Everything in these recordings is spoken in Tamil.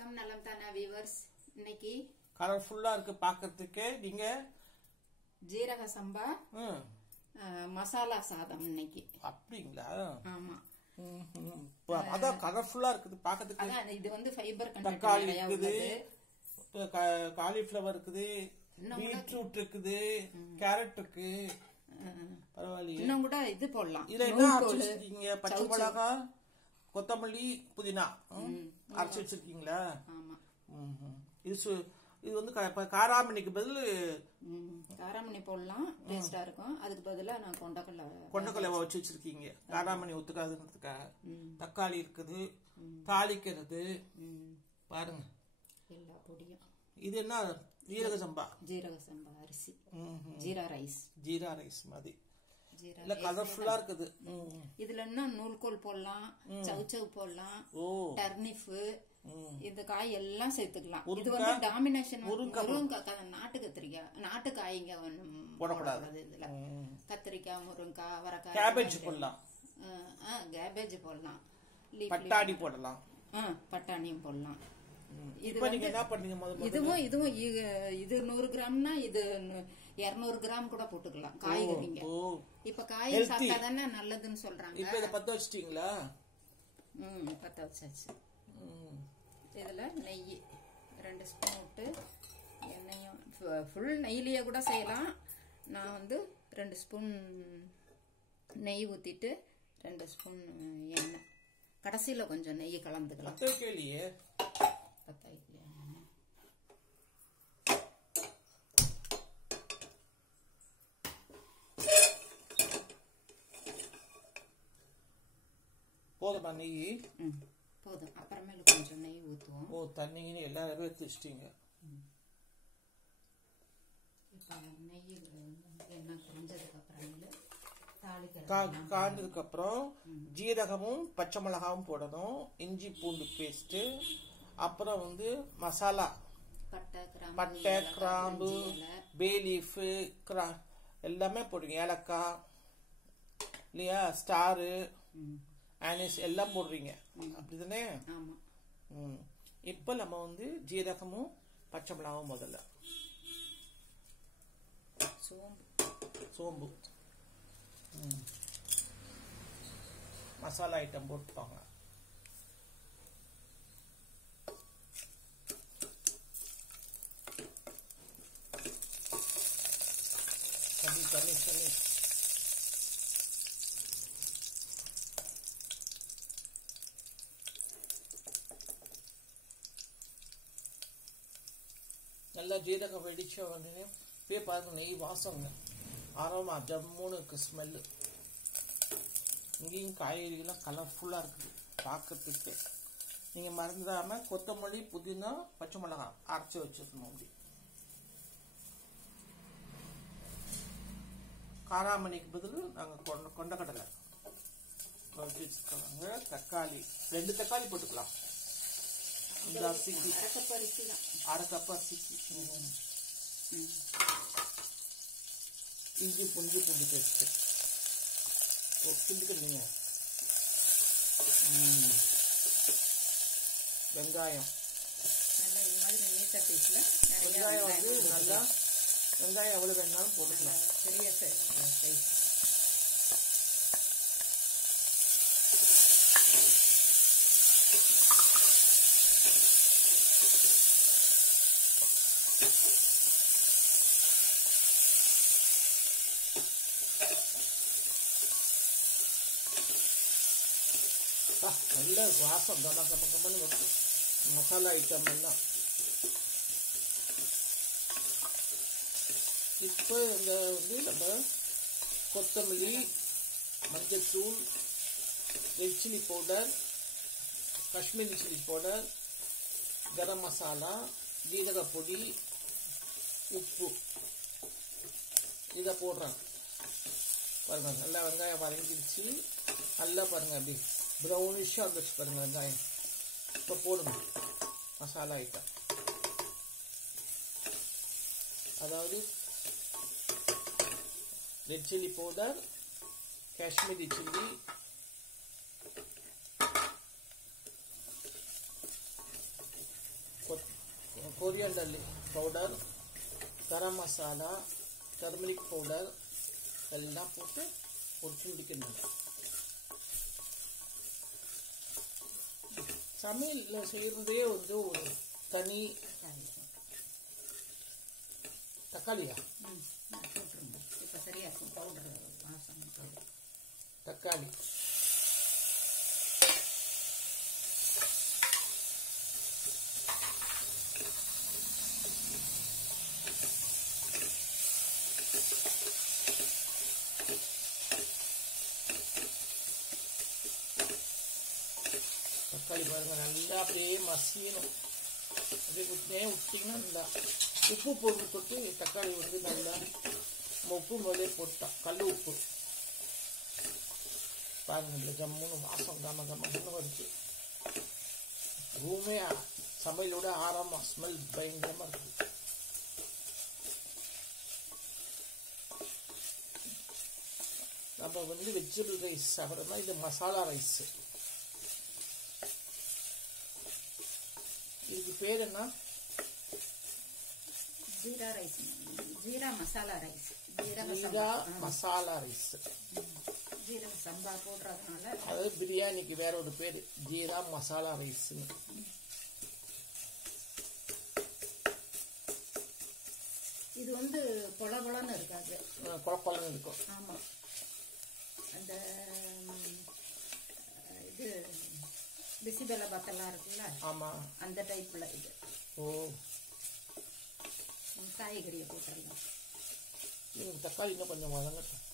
வணக்கம் நலம் தானா வியூவர்ஸ். இன்னைக்கு கலர்ஃபுல்லா இருக்கு பாக்கிறதுக்கு. நீங்க ஜீரக சம்பா மசாலா சாதம் இன்னைக்கு. அப்படிங்களா? ஆமா. அதான் கலர்ஃபுல்லா இருக்குது பாக்கிறதுக்கு. அதான் இது வந்து ஃபைபர் கண்டென்ட் தக்காளி இருக்குது, காலிஃப்ளவர் இருக்குது, பீட்ரூட் இருக்குது, கேரட் இருக்கு. பரவாயில்லையே. இன்னும் கூட இது போடலாம். இதுல என்ன அரைச்சு வச்சிருக்கீங்க? பச்சை மிளகாய், கொத்தமல்லி, புதினா அரைச்சு வச்சிருக்கீங்களா? ஆமா. இது வந்து காராமணிக்கு பதில் காராமணி போடலாம், டேஸ்டா இருக்கும். அதுக்கு பதிலா நான் கொண்டக்கடலை வச்சு வச்சிருக்கீங்க. காராமணி ஒத்துக்காதுன்றதுக்காக. தக்காளி இருக்குது, தாளிக்கிறது பாருங்க, எல்லா பொடியும். இது என்ன? ஜீரக சம்பா அரிசி, ஜீரா ரைஸ் மாதிரி இல்ல, கலர்ஃபுல்லா இருக்குது. இதுல இன்னும் நூல்கோல் போடலாம், சவுச்சவு போடலாம், டர்னிப், இந்த காய் எல்லாம் சேர்த்துக்கலாம். இது வந்து டாமினேஷன். நாட்டு கத்திரிக்காய், நாட்டு காய்ங்க போடக்கூடாது. இதுல கத்திரிக்காய், முருங்கைக்காய், அவரைக்காய், கேபேஜ் போடலாம், கேபேஜ் போடலாம், பட்டாணி போடலாம், பட்டாணியும் போடலாம். இதுவும் இது 100 கிராம்னா இது 200 கிராம் கூட போட்டுக்கலாம் காய்கறிங்க. இப்ப காய் சாப்பிட்டா தானே நல்லதுன்னு சொல்றாங்க. இப்ப இத பத்த வச்சிட்டீங்களா? பத்த வச்சாச்சு. இதுல நெய் 2 ஸ்பூன் விட்டு, எண்ணெயும் ஃபுல் நெய்லியே கூட செய்யலாம். நான் வந்து 2 ஸ்பூன் நெய் ஊத்திட்டு 2 ஸ்பூன் எண்ணெய், கடைசியில கொஞ்சம் நெய் கலந்துக்கலாம். போதுமா நெய்? போதும். அப்புறமேல கொஞ்சம் நெய் ஊத்துவோம். தண்ணின்னு எல்லாரும் எடுத்து வச்சிட்டீங்க. இப்ப நெய் எண்ணெய் குறைஞ்சதுக்கு அப்புறமேல காய்ந்ததுக்கு அப்புறம் ஜீரகமும் பச்சை மிளகாவும் போடணும், இஞ்சி பூண்டு பேஸ்ட், அப்புறம் வந்து மசாலா, பட்டை, கிராம்பு, பே லீஃப் எல்லாமே போடுங்க, ஏலக்காய் இல்லையா, ஸ்டாரு, ஆனிஸ் எல்லாம் போடுறீங்க, அப்படிதானே? இப்ப நம்ம வந்து ஜீரகமும் பச்சை மிளகாவும், முதல்ல சோம்பு, மசாலா ஐட்டம் போட்டுப்பாங்க. தண்ணி நல்லா ஜீரகம் வெடிச்ச உடனே பாருங்க, நெய் வாசங்க, ஆரோமா ஜம்முன்னு இருக்கு, ஸ்மெல்லு. இங்கேயும் காய்கறிகள்லாம் கலர்ஃபுல்லா இருக்குது பார்க்கறதுக்கு. நீங்க மறந்துடாம கொத்தமல்லி, புதினா, பச்சை மிளகாய் அரைச்சி வச்சிருக்கணும். அப்படி காராமணிக்கு பதில் நாங்க கொண்டக்கடலை வச்சுருக்காங்க. தக்காளி 2 தக்காளி போட்டுக்கலாம். அரை கப் அரிசிக்கு. இஞ்சி பூண்டு பேஸ்ட் கிண்டிக்கிறீங்க. வெங்காயம், வெங்காயம் வந்து நல்லா, வெங்காயம் எவ்வளவு வேணாலும் போட்டுக்கலாம். பெரிய சைஸ். நல்ல வாசம் கமன்னு வருது மசாலா ஐட்டம் எல்லாம். இப்போ இந்த வந்து நம்ம கொத்தமல்லி, மஞ்சத்தூள், red chilli powder, Kashmiri chilli powder, garam masala, ஜீரக பொடி, உப்பு இதை போடுறாங்க. பாருங்க, நல்லா வெங்காயம் வதங்கிடுச்சு. நல்லா பாருங்க, அப்படி ப்ரௌனிஷாக வந்துச்சு பாருங்க வெங்காயம். இப்போ போடுங்க மசாலா ஐட்டம். அதாவது red chilli powder, Kashmiri chilli, coriander powder, garam masala, turmeric powder எல்லாம் போட்டு ஒரு கிண்டிக்கணும். சமையல் செய்யறதே வந்து ஒரு தனி. தக்காளியா? இப்போ சரியா இருக்கும். பவுடர் வாசம் தக்காளி பாருங்க நல்லா அப்படியே மசியணும். அப்படியே விட்டிங்கன்னா நல்லா உப்பு போட்டு தக்காளி வந்து நல்லா உப்பு முதலே போட்டான். கல் உப்பு பாருங்க. இந்த ஜம்முன்னு வாசம் கமன்னு வருது. ரூமே சமையலோட ஆரம்பம் ஸ்மெல் பயங்கரமா இருக்குது. நம்ம வந்து வெஜிடபிள் ரைஸ் சாப்பிட்றோம்னா இது மசாலா ரைஸ். இதுக்கு பேர் என்ன? Jeera rice, jeera masala rice. Jeera masala rice. ஜீரக சம்பா போடுறதுனால அதாவது பிரியாணிக்கு வேற ஒரு பேர் ஜீரா மசாலா ரைஸ். இது வந்து பொலன்னு இருக்காது, கொலன்னு இருக்கும். ஆமா, அந்த இது பிசிபெல பத்தெல்லாம் இருக்குல்ல, ஆமா, அந்த டைப்ல இது. ஓ, காய்கறியை போட்டுடலாம். தக்காளி இன்னும் கொஞ்சம் வதங்கட்டும்.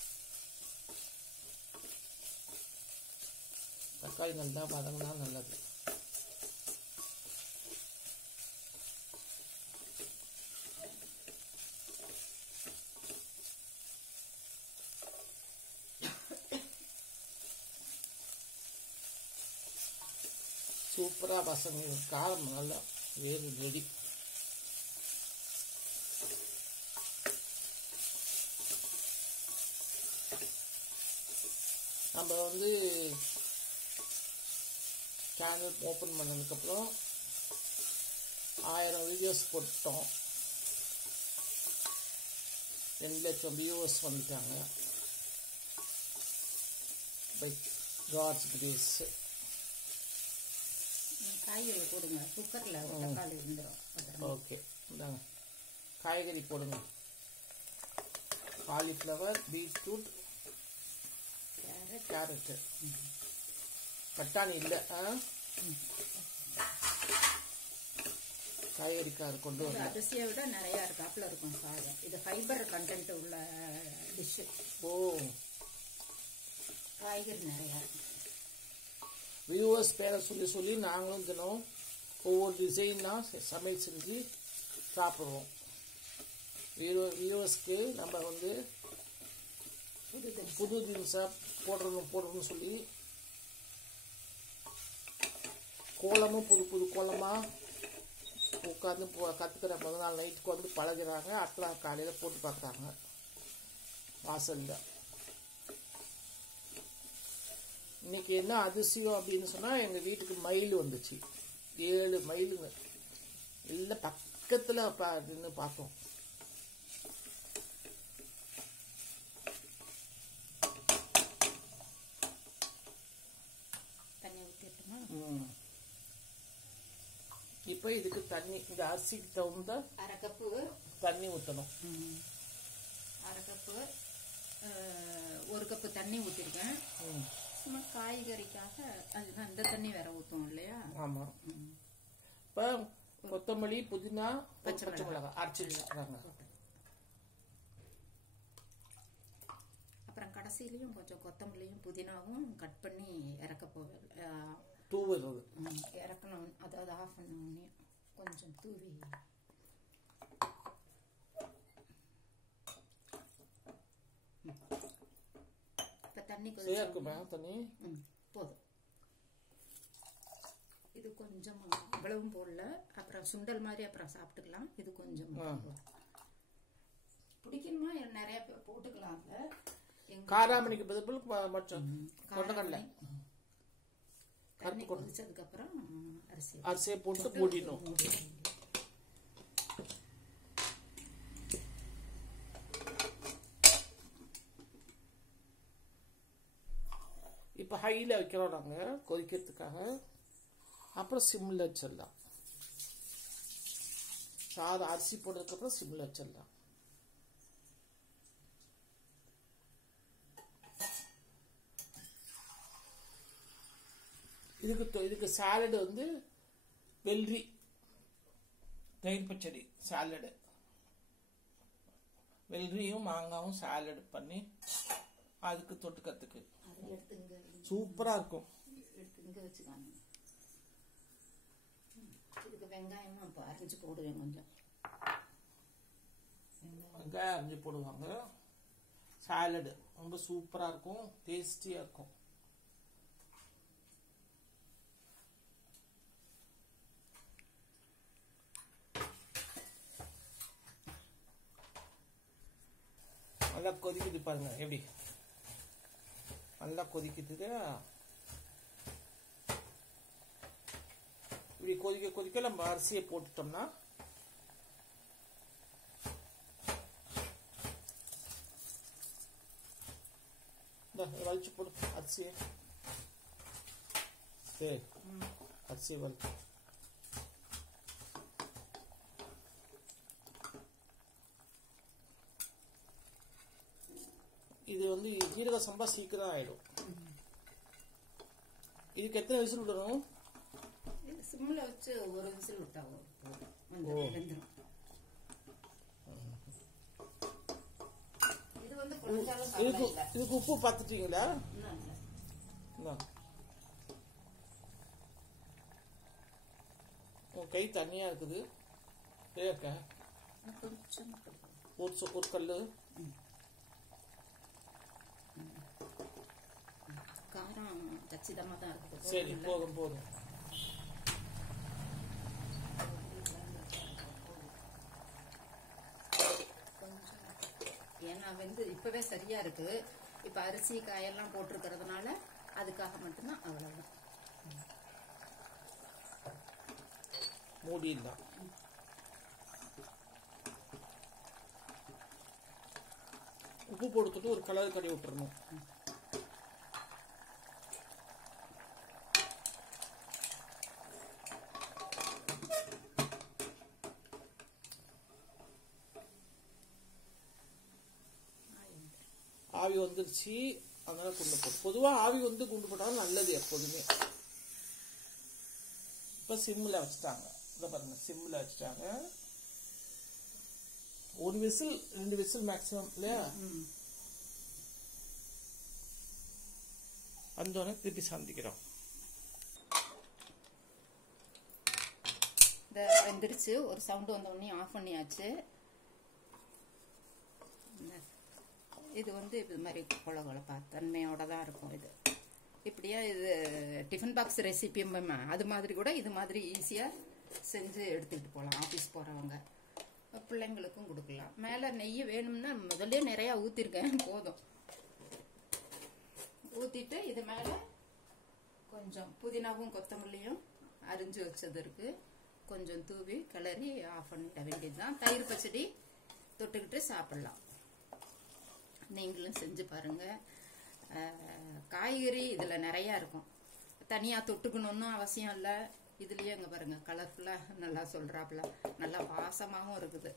தக்காளி நல்லா வதங்கினா நல்லது. சூப்பரா பசங்க காரம் நல்லா வேறு ரெடி. நம்ம வந்து சேனல் ஓப்பன் பண்ணதுக்கப்புறம் 1000 வீடியோஸ் போட்டோம். 2 லட்சம் வியூவர்ஸ் வந்துட்டாங்க. By God's grace. காய்கறி போடுங்க, குக்கர்ல தக்காளி வந்துடும். ஓகே, இந்தாங்க காய்கறி போடுங்க. காலிஃப்ளவர், பீட்ரூட், கேரட்டு, பட்டாணி இல்லை, காய்கறிக்காரு கொண்டு வர. அரிசியை விட நிறைய இருக்காப்புல இருக்கும் சாதம். இது ஃபைபர் கண்டென்ட் உள்ள டிஷ். ஓ, காய்கறி நிறையா இருக்கும். வியூவர்ஸ் பேரை சொல்லி சொல்லி நாங்களும் தினம் ஒவ்வொரு டிசைன்னா சமையல் செஞ்சு சாப்பிடுவோம். வியூவர்ஸ்க்கு நம்ம வந்து புது தினசா போடுறோம்னு சொல்லி கோலமும் புது கோலமாக உட்காந்து கற்றுக்கிற முதல் நாள் நைட்டுக்கு வந்து பழகிறாங்க. அடுத்த நாள் காலையில் போட்டு பார்க்குறாங்க வாசலில். இன்னைக்கு என்ன அதிசயம் அப்படின்னு சொன்னால், எங்கள் வீட்டுக்கு மயில் வந்துச்சு. 7 மயிலுங்க எல்லாம் பக்கத்தில் நின்று பார்த்தோம். இப்போ இதுக்கு தண்ணி, இந்த அரிசிக்கு தகுந்த 1/2 கப்பு தண்ணி ஊற்றணும். 1/2 கப்பு 1 கப்பு தண்ணி ஊற்றிருக்கேன். சும்மா காய்கறிக்காக அதுதான் இந்த தண்ணி வேற ஊற்றும் இல்லையா? ஆமாம். இப்போ கொத்தமல்லி, புதினா, பச்சை மிளகாய் அரைச்சி வச்சுக்கிறாங்க. அப்புறம் கடைசியிலையும் கொஞ்சம் கொத்தமல்லியும் புதினாவும் கட் பண்ணி இறக்க போவேன். தூவுறது இறக்கணும், அதாவது ஆஃப் பண்ண உடனே கொஞ்சம் தூவி. இப்போ தண்ணி சேர்க்குமா? தண்ணி போதும். இது கொஞ்சம் அவ்வளவும் போடல. அப்புறம் சுண்டல் மாதிரி அப்புறம் சாப்பிட்டுக்கலாம். இது கொஞ்சம் பிடிக்கணுமா நிறைய போட்டுக்கலாம். காராமணிக்கு பதில் மச்சம் கொண்டக்கடலை தண்ணி கொதிச்சதுக்கு அப்புறம் அரிசியை போட்டு மூடிடணும். ஹையில் வைக்கிறோம் நாங்கள் கொதிக்கிறதுக்காக. அப்புறம் சிம்மில் வச்சிடலாம். சாதம் அரிசி போட்டதுக்கப்புறம் சிம்மில் வச்சிடலாம். இதுக்கு சாலடு வந்து வெள்ளரி தயிர் பச்சடி சாலடு, வெள்ளரியும் மாங்காவும் சாலடு பண்ணி அதுக்கு தொட்டுக்கிறதுக்கு சூப்பரா இருக்கும். இதுக்கு வெங்காயம் அரைஞ்சு போடுவேன். கொஞ்சம் வெங்காயம் அரைஞ்சு போடுவாங்க. சாலடு ரொம்ப சூப்பரா இருக்கும், டேஸ்டியா இருக்கும். நல்லா கொதிக்குது பாருங்க, எப்படி நல்லா கொதிக்குது. இப்படி கொதிக்க கொதிக்க நம்ம அரிசியை போட்டுட்டோம்னா வலிச்சு போடு அரிசியை. சரி, அரிசியை வலிச்சு இது வந்து ஜீரக சம்பா சீக்கிரம் ஆயிடும். இதுக்கு எத்தனை விசில் விடணும்? சிம்ல வச்சு ஒரு விசில் விட்டா போதும். இது வந்து இதுக்கு உப்பு பார்த்துட்டீங்களா? உன் கை தண்ணியா இருக்குது. ஒரு கல்லு காரம் கச்சிதமா தான் இருக்குது. சரி, போதும் போதும். ஏன்னா வந்து இப்பவே சரியா இருக்கு. இப்ப அரிசி காயெல்லாம் போட்டிருக்கிறதுனால அதுக்காக மட்டும்தான். அவ்வளவுதான். மூடிடலாம். உப்பு போட்டுட்டு ஒரு கலர் கடை விட்டுறணும். ஆவி வந்துருச்சு, அதனால குண்டு போட்டு. பொதுவாக ஆவி வந்து குண்டு போட்டாலும் நல்லது எப்போதுமே. இப்போ சிம்மில் வச்சுட்டாங்க. இதை பாருங்க, சிம்மில் வச்சுட்டாங்க. ஒரு விசில் 2 விசில் மேக்ஸிமம் இல்லையா? வந்தோடனே திருப்பி சந்திக்கிறோம். வெந்துருச்சு. ஒரு சவுண்டு வந்தோடனே ஆஃப் பண்ணியாச்சு. இது வந்து இது மாதிரி கொல கொலப்பா தன்மையோட தான் இருக்கும். இது இப்படியா இது டிஃபன் பாக்ஸ் ரெசிபி அது மாதிரி கூட இது மாதிரி ஈஸியாக செஞ்சு எடுத்துக்கிட்டு போகலாம். ஆஃபீஸ் போகிறவங்க பிள்ளைங்களுக்கும் கொடுக்கலாம். மேலே நெய் வேணும்னா முதல்ல நிறையா ஊற்றிருக்கேன், போதும். ஊற்றிட்டு இது மேலே கொஞ்சம் புதினாவும் கொத்தமல்லியும் அரிஞ்சு வச்சது இருக்கு, கொஞ்சம் தூவி கிளறி ஆஃப் பண்ணிட வேண்டியது தான். தயிர் பச்சடி தொட்டுக்கிட்டு சாப்பிடலாம். நீங்களும் செஞ்சு பாருங்க. காய்கறி இதுல நிறைய இருக்கும், தனியா தொட்டுக்கணும்னு அவசியம் இல்லை. இதுலயே அங்க பாருங்க கலர்ஃபுல்லா நல்லா சொல்றாப்புல, நல்லா வாசமாவும் இருக்குது.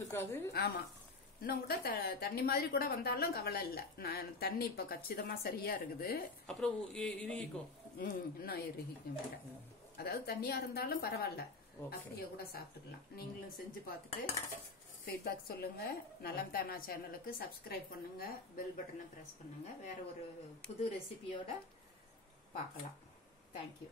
இருக்காது. ஆமா, இன்னும் கூட தண்ணி மாதிரி கூட வந்தாலும் கவலை இல்லை. நான் தண்ணி இப்ப கச்சிதமா சரியா இருக்குது. அப்புறம் இறுகிக்கும். இன்னும் இறுகிக்கும் வேற. அதாவது தண்ணியா இருந்தாலும் பரவாயில்ல, அப்படியே கூட சாப்பிட்டுக்கலாம். நீங்களும் செஞ்சு பார்த்துட்டு ஃபீட்பேக் சொல்லுங்க. நலம் தானா சேனலுக்கு சப்ஸ்கிரைப் பண்ணுங்க, பெல் பட்டனை பிரஸ் பண்ணுங்க. வேற ஒரு புது ரெசிபியோட பார்க்கலாம். தேங்க்யூ.